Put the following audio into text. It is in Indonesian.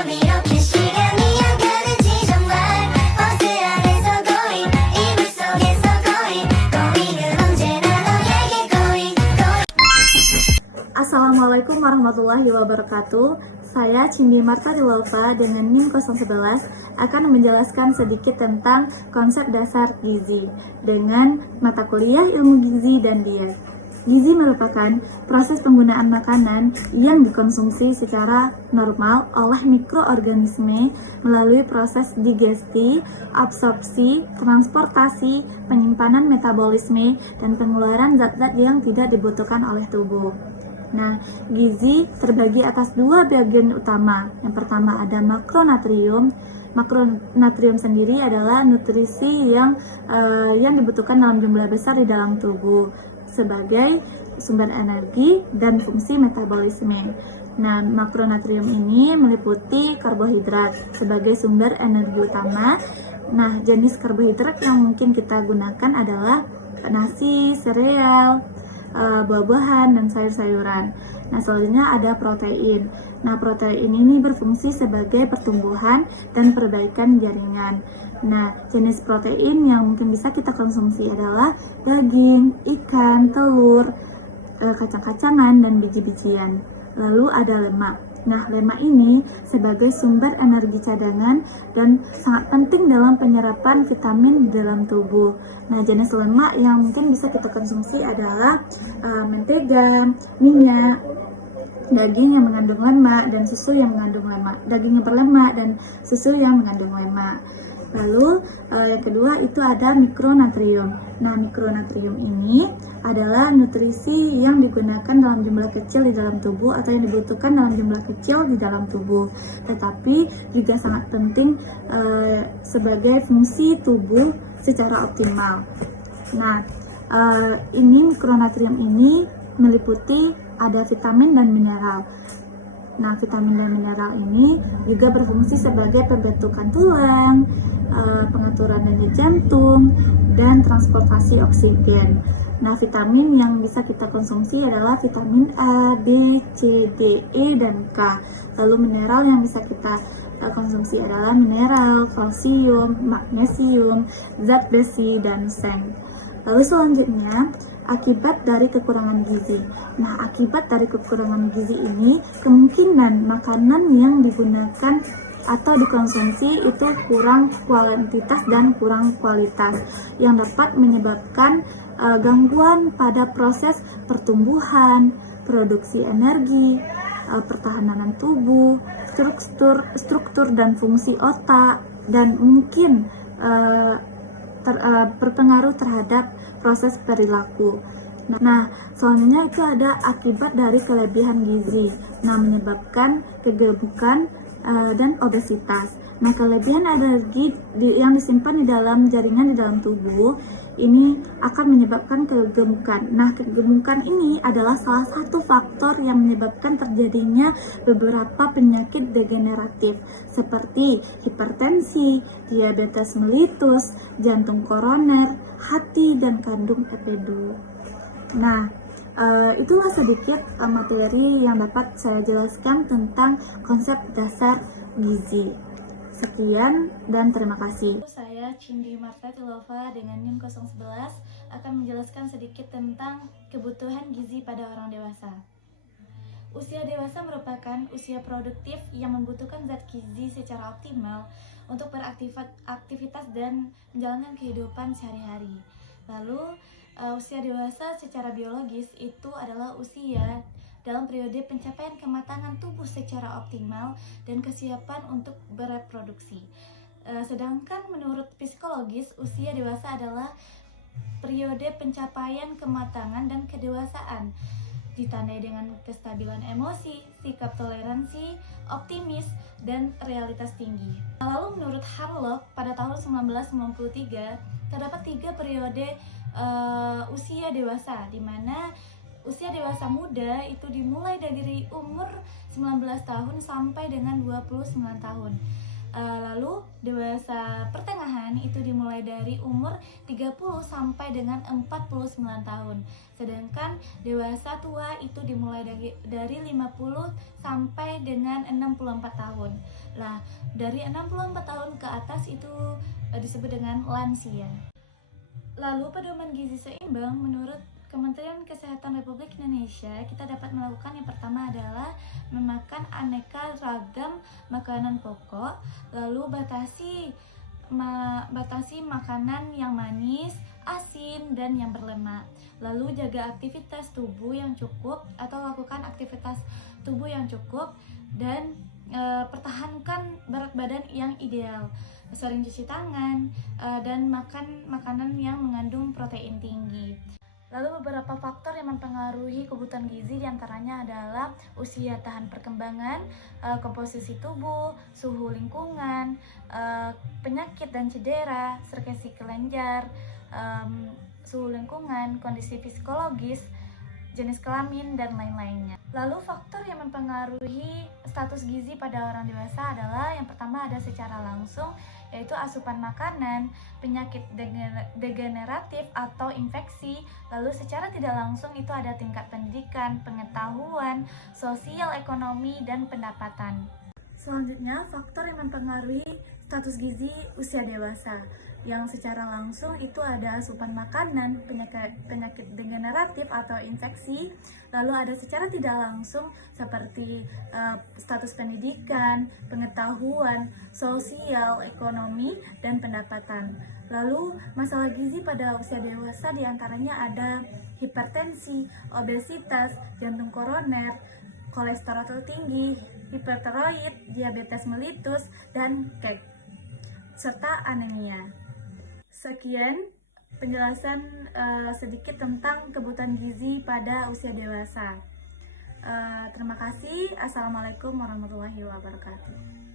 밤 이렇게 시간이 안 가는지 정말 버스 안에서 going 이불 속에서 going 은 언제나 너에게 going. Assalamualaikum warahmatullahi wabarakatuh. Saya Cindy Marta Dilova dengan NIM 011 akan menjelaskan sedikit tentang konsep dasar gizi dengan mata kuliah ilmu gizi dan diet. Gizi merupakan proses penggunaan makanan yang dikonsumsi secara normal oleh mikroorganisme melalui proses digesti, absorpsi, transportasi, penyimpanan metabolisme, dan pengeluaran zat-zat yang tidak dibutuhkan oleh tubuh. Nah, gizi terbagi atas dua bagian utama. Yang pertama ada makronatrium. Makronatrium sendiri adalah nutrisi yang dibutuhkan dalam jumlah besar di dalam tubuh sebagai sumber energi dan fungsi metabolisme. Nah, makronatrium ini meliputi karbohidrat sebagai sumber energi utama. Nah, jenis karbohidrat yang mungkin kita gunakan adalah nasi, sereal, buah-buahan, dan sayur-sayuran. Nah, selanjutnya ada protein. Nah, protein ini berfungsi sebagai pertumbuhan dan perbaikan jaringan. Nah, jenis protein yang mungkin bisa kita konsumsi adalah daging, ikan, telur, kacang-kacangan, dan biji-bijian. Lalu ada lemak. Nah, lemak ini sebagai sumber energi cadangan dan sangat penting dalam penyerapan vitamin di dalam tubuh. Nah, jenis lemak yang mungkin bisa kita konsumsi adalah mentega, minyak, daging yang mengandung lemak, dan susu yang mengandung lemak. Daging yang berlemak dan susu yang mengandung lemak. Lalu yang kedua itu ada mikronatrium. Nah, mikronatrium ini adalah nutrisi yang digunakan dalam jumlah kecil di dalam tubuh atau yang dibutuhkan dalam jumlah kecil di dalam tubuh, tetapi juga sangat penting sebagai fungsi tubuh secara optimal. Nah, ini mikronatrium ini meliputi ada vitamin dan mineral. Nah, vitamin dan mineral ini juga berfungsi sebagai pembentukan tulang, pengaturan denyut jantung, dan transportasi oksigen. Nah, vitamin yang bisa kita konsumsi adalah vitamin A, B, C, D, E, dan K. Lalu mineral yang bisa kita konsumsi adalah mineral, kalsium, magnesium, zat besi, dan seng. Lalu selanjutnya, akibat dari kekurangan gizi. Nah, akibat dari kekurangan gizi ini, kemungkinan makanan yang digunakan atau dikonsumsi itu kurang kuantitas dan kurang kualitas, yang dapat menyebabkan gangguan pada proses pertumbuhan, produksi energi, pertahanan tubuh, struktur dan fungsi otak, dan mungkin berpengaruh terhadap proses perilaku. Nah, selanjutnya itu ada akibat dari kelebihan gizi. Nah, menyebabkan kegemukan dan obesitas. Nah, kelebihan energi yang disimpan di dalam jaringan di dalam tubuh ini akan menyebabkan kegemukan. Nah, kegemukan ini adalah salah satu faktor yang menyebabkan terjadinya beberapa penyakit degeneratif seperti hipertensi, diabetes mellitus, jantung koroner, hati, dan kandung empedu. Nah, itulah sedikit materi yang dapat saya jelaskan tentang konsep dasar gizi. Sekian dan terima kasih. Saya Cindy Marta Dilova dengan NIM 011 akan menjelaskan sedikit tentang kebutuhan gizi pada orang dewasa. Usia dewasa merupakan usia produktif yang membutuhkan zat gizi secara optimal untuk beraktivitas dan menjalankan kehidupan sehari-hari. Lalu, usia dewasa secara biologis itu adalah usia dalam periode pencapaian kematangan tubuh secara optimal dan kesiapan untuk bereproduksi. Sedangkan menurut psikologis, usia dewasa adalah periode pencapaian kematangan dan kedewasaan, ditandai dengan kestabilan emosi, sikap toleransi, optimis, dan realitas tinggi. Lalu menurut Harlock, pada tahun 1993, terdapat 3 periode usia dewasa, di mana usia dewasa muda itu dimulai dari umur 19 tahun sampai dengan 29 tahun. Lalu dewasa pertengahan itu dimulai dari umur 30 sampai dengan 49 tahun. Sedangkan dewasa tua itu dimulai dari 50 sampai dengan 64 tahun. Nah, dari 64 tahun ke atas itu disebut dengan lansia. Lalu pedoman gizi seimbang menurut Kementerian Kesehatan Republik Indonesia, kita dapat melakukan yang pertama adalah memakan aneka ragam makanan pokok, lalu batasi makanan yang manis, asin, dan yang berlemak. Lalu jaga aktivitas tubuh yang cukup atau lakukan aktivitas tubuh yang cukup dan pertahankan berat badan yang ideal, sering cuci tangan, dan makan makanan yang mengandung protein tinggi. Lalu beberapa faktor yang mempengaruhi kebutuhan gizi diantaranya adalah usia tahan perkembangan, komposisi tubuh, suhu lingkungan, penyakit dan cedera, sekresi kelenjar, suhu lingkungan, kondisi psikologis, jenis kelamin, dan lain-lainnya. Lalu faktor yang mempengaruhi status gizi pada orang dewasa adalah yang pertama ada secara langsung, yaitu asupan makanan, penyakit degeneratif atau infeksi. Lalu secara tidak langsung itu ada tingkat pendidikan, pengetahuan, sosial ekonomi, dan pendapatan. Selanjutnya, faktor yang mempengaruhi status gizi usia dewasa. Yang secara langsung itu ada asupan makanan, penyakit degeneratif atau infeksi. Lalu ada secara tidak langsung seperti status pendidikan, pengetahuan, sosial, ekonomi, dan pendapatan. Lalu masalah gizi pada usia dewasa diantaranya ada hipertensi, obesitas, jantung koroner, kolesterol tinggi, hipertiroid, diabetes mellitus, dan kek, serta anemia. Sekian penjelasan sedikit tentang kebutuhan gizi pada usia dewasa. Terima kasih. Assalamualaikum warahmatullahi wabarakatuh.